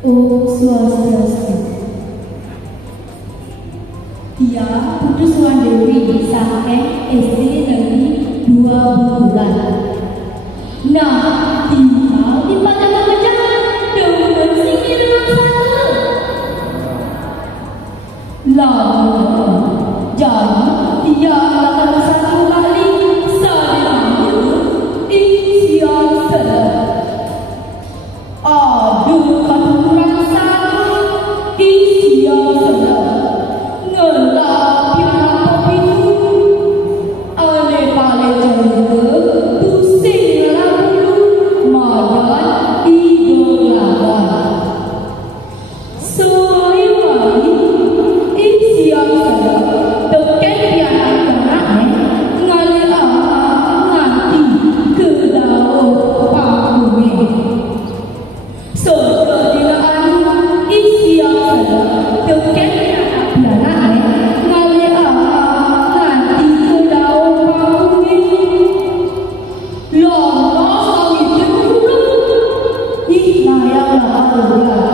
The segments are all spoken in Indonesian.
Oh, Swastiastu. Dia putus Dewi sampai SD dari 2 bulan. Nah, tinggal di pandangan berjalan dengan singkir satu. Lalu, jadi dia akan satu kali saya inisial salah. Aduh, katuran satu inisial salah. Ngelap yang kopi itu, ane paling jauh, pusing lalu, madan idolakan. Soalnya inisial salah, teken yang anaknya ngalih nanti ke daun panggung. Sebenarnya inisial salah, teken yang anaknya ngalih nanti ke daun panggung. Lolos lagi dulu, ih layang lah.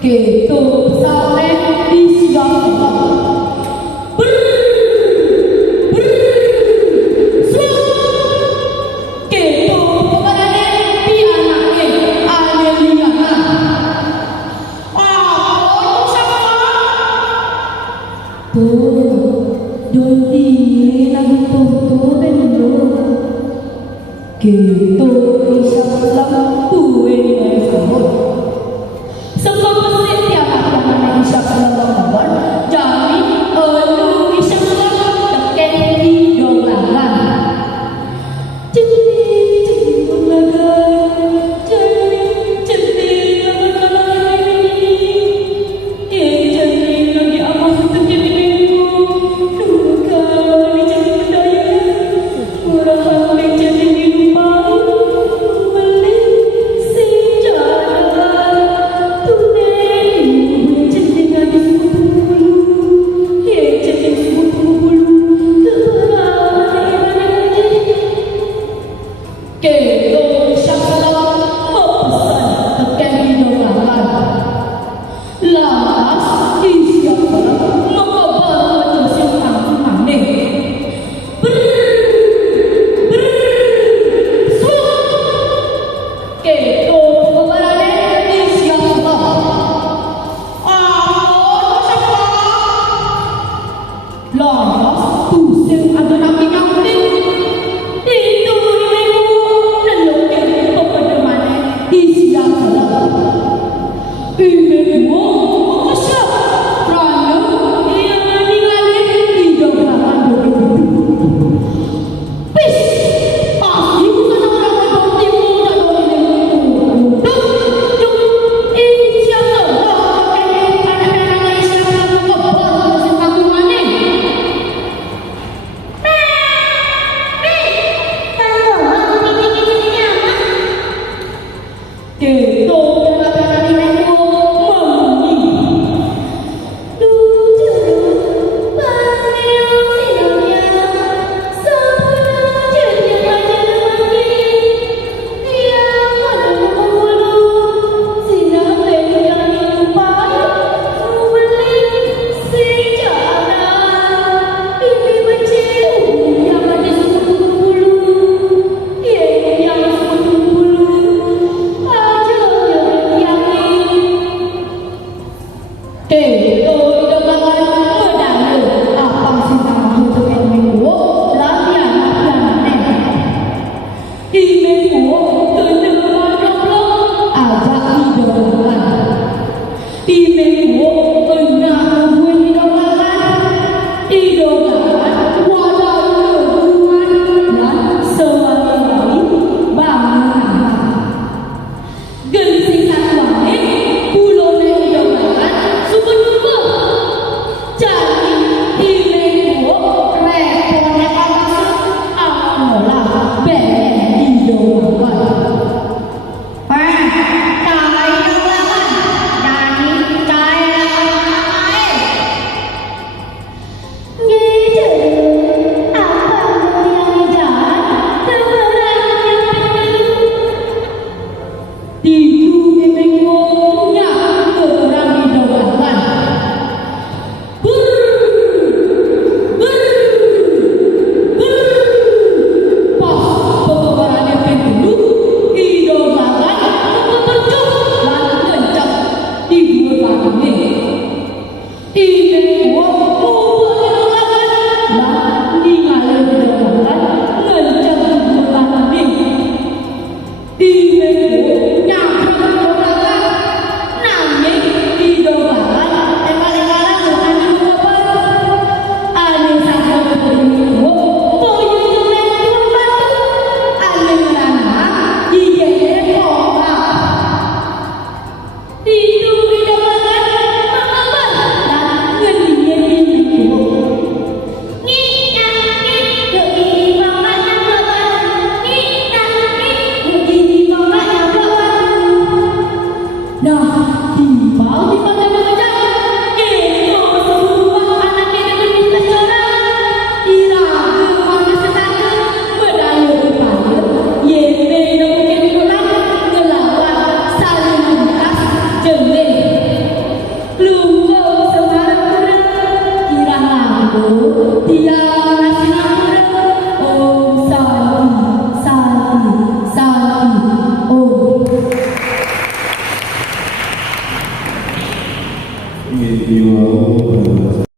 Gitu, sampai di siang. Gitu Isyarat duwe sahur. Sebab mesti tiap-tiap Isyarat mawon jami elu Isyarat teken di dolanan. Jadi dolanan, jadi dolanan ini. Jadi lagi amat teken minggu. Duka jadi budaya. Murah jadi di rumah. Beli sejarah tunai jadi lagi sepuluh. Jadi 10 kebahagiaan. Kedo Isyarat memesan teken di dolanan. Lantas Isyarat mengabar jauh maneh. Kedo pengabarane Isyarat. Lantas pusing ada nabi nyambing. Itu ibu nelukin pemedemane Isyarat. Ibu makasih kerana ia ninggalin di dolanan dulu. Pis, pasti bukan orang bodoh timur dan orang yang Isyarat anak-anak Isyarat mengabar mesin kamu maneh. Kedo pengabarane memunyi. Kedo dolanan medale apa sih nama teken minggu latihan latihanane. Minggu kedengaran jomblo ajak di dolanan. Minggu kena di dolanan wadah hubungan dan sewaktu bangunan. Gensisan wae pulau di dolanan subuh-subuh. Jadi Minggu repotnya masuk amola belen di dolanan. You are